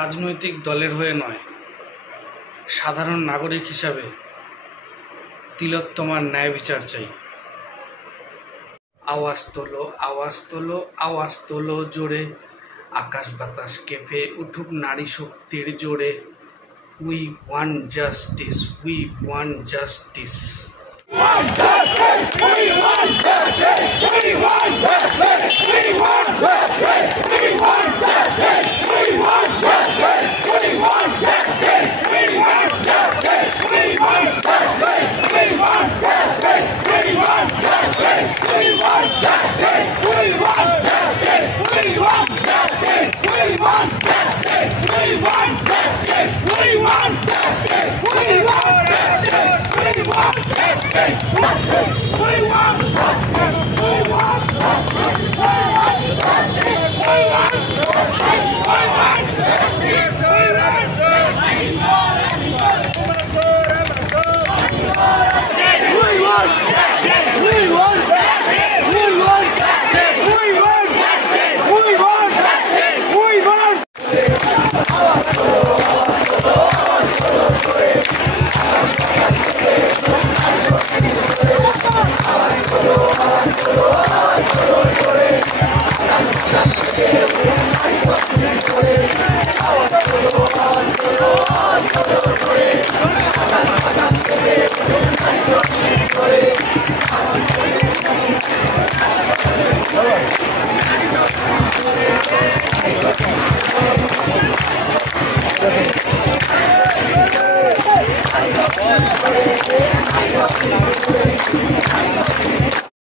রাজনৈতিক দলের হয়ে নয়, সাধারণ নাগরিক হিসাবে তিলোত্তমার ন্যায় বিচার চাই। আওয়াজ তোলো, আওয়াজ তোলো, আওয়াজ তোলো জোরে, আকাশ বাতাস কেঁপে উঠুক নারী শক্তির জোরে। We want justice, we want justice. I